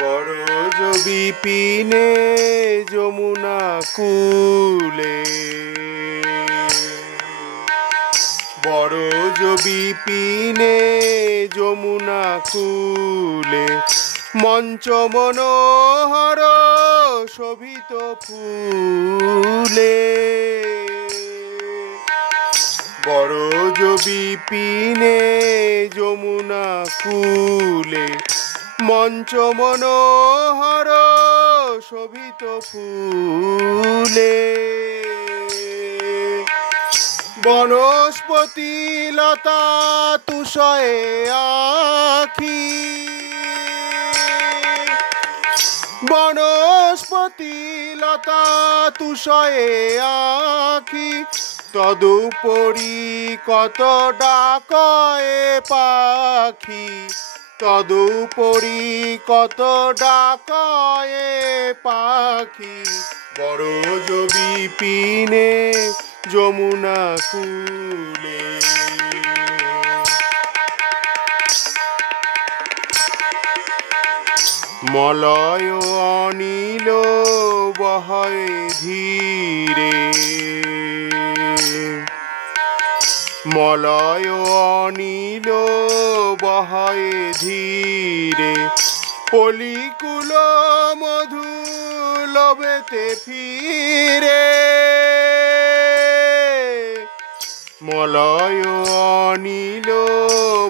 বরজ বিপিনে যমুনা কূলে, বরজ বিপিনে যমুনা কূলে, মঞ্চ মনোহর শোভিত ফুলে। বরজ বিপিনে যমুনা কূলে, মঞ্চ মনোহর শোভিত ফুলে। বনস্পতি লতা তুষয়ে আখি, বনস্পতি লতা তুষয়ে আখি, তদুপরি কত ডাকয়ে পাখি, তদুপরি কত ডাকয়ে পাখি। বরজ বিপিনে যমুনা কূলে। মলয় অনিল বহয় ধীরে, মলয় অনিল বহয় ধীরে, পলিকুল মধু লবেতে ফিরে। মলয় অনিল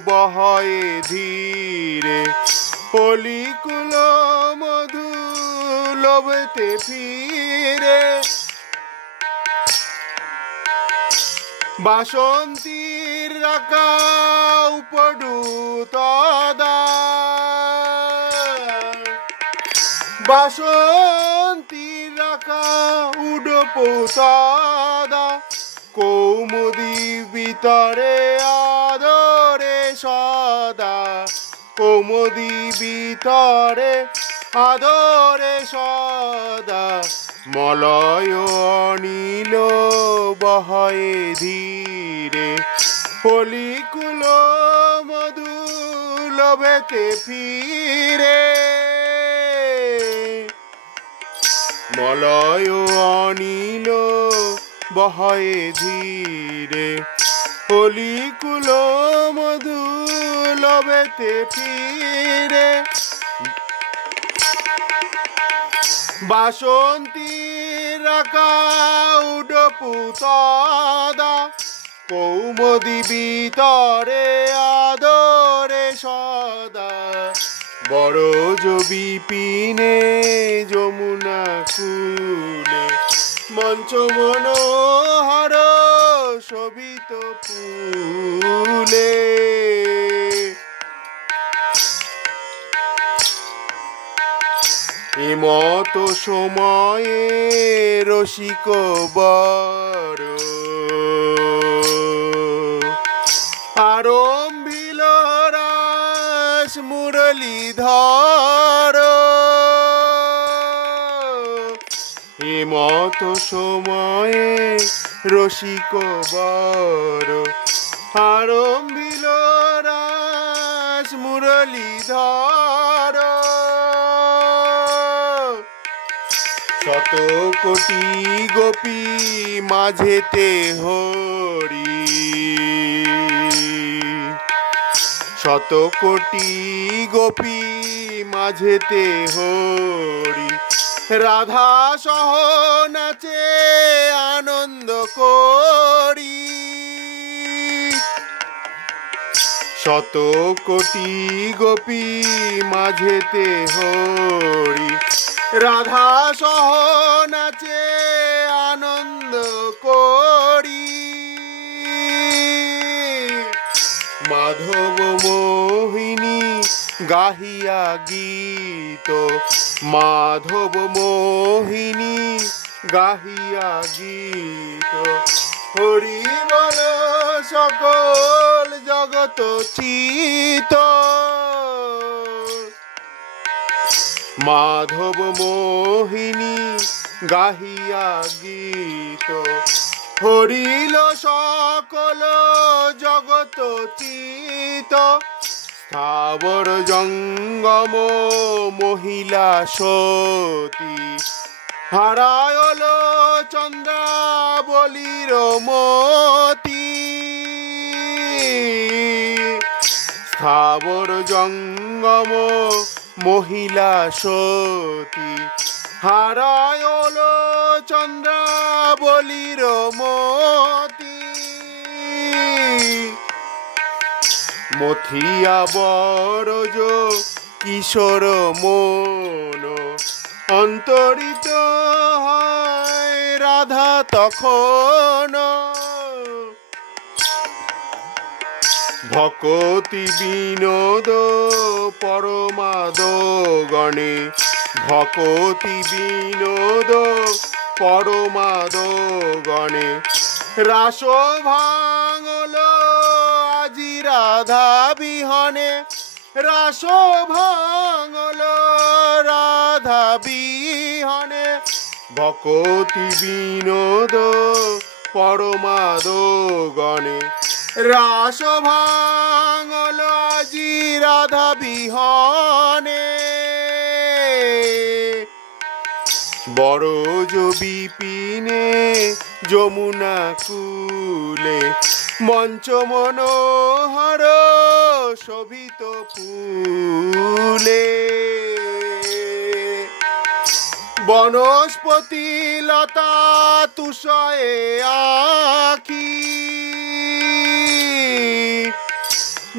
বহয় ধীরে, পলিকুল মধু লবেতে ফিরে। বাসন্তীর রাকা উপডুতদা, বাসন্তীর রাকা উডপুতদা, কৌমুদী ভিতরে আদরে সদা, কৌমুদী ভিতরে আদরে সদা। মলয় অনিল বহয়ে ধীরে, পলিকুল মধু লবেতে ফিরে। মলয় অনিল বহয়ে ধীরে, পলিকুল মধু লবেতে ফিরে। বাসন্তীর রাকা উডপুতদা, কৌমুদী ভিতরে আদরে সদা। বরজ বিপিনে যমুনা কূলে, মঞ্চ মনোহর শোভিত ফুলে। এমত সময়ে রসিক বর আরম্ভিল রাস মুরলীধর। এমত সময়ে রসিক বর আরম্ভিল রাস মুরলীধর। শত কোটি গোপী মাঝেতে হরি, শত কোটি গোপী মাঝেতে হরি, রাধা সহ নাচে আনন্দ করি। শত কোটি গোপী মাঝেতে হরি, রাধা সহ নাচে আনন্দ করি। মাধব মোহিনী গাহিয়া গীত, মাধব মোহিনী গাহিয়া গীত। হরি বল সকল জগত চিত, মাধব মোহিনী গাহিয়া গীত। হরিল সকল জগত চিত, স্থাবর জঙ্গম মহিলা সতী হারায়ল চন্দ্রাবলীর মতি। স্থাবর জঙ্গম মহিলা সতী হারায়ল চন্দ্রাবলীর মতি। মথিয়া বরজ কিশোর মন অন্তরিত হয় রাধা তখন। ভকতি বিনোদ পরমাদ গণে ভকতি বিনোদ পরমাদ গণে রাস ভাঙল আজি রাধা বিহনে। রাস ভাঙল রাধা বিহনে। ভকতি বিনোদ পরমাদ গণে রাস ভাঙল আজি রাধা বিহনে। বরজ বিপিনে যমুনা কূলে মঞ্চ মনোহর শোভিত ফুলে। বনস্পতি লতা তুষয়ে আঁখি।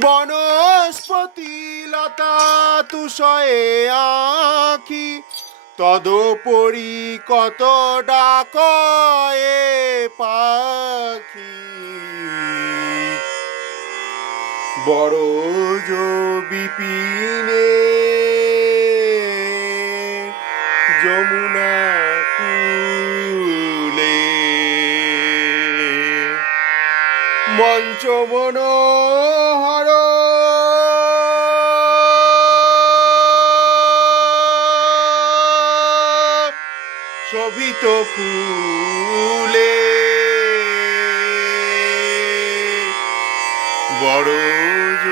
বনস্পতি লতা তুষয়ে আঁখি। তদুপরি কত ডাকয়ে পাখি। বরজ বিপিনে যমুনা কূলে মঞ্চ মনোহর শোভিত ফুলে। বরজ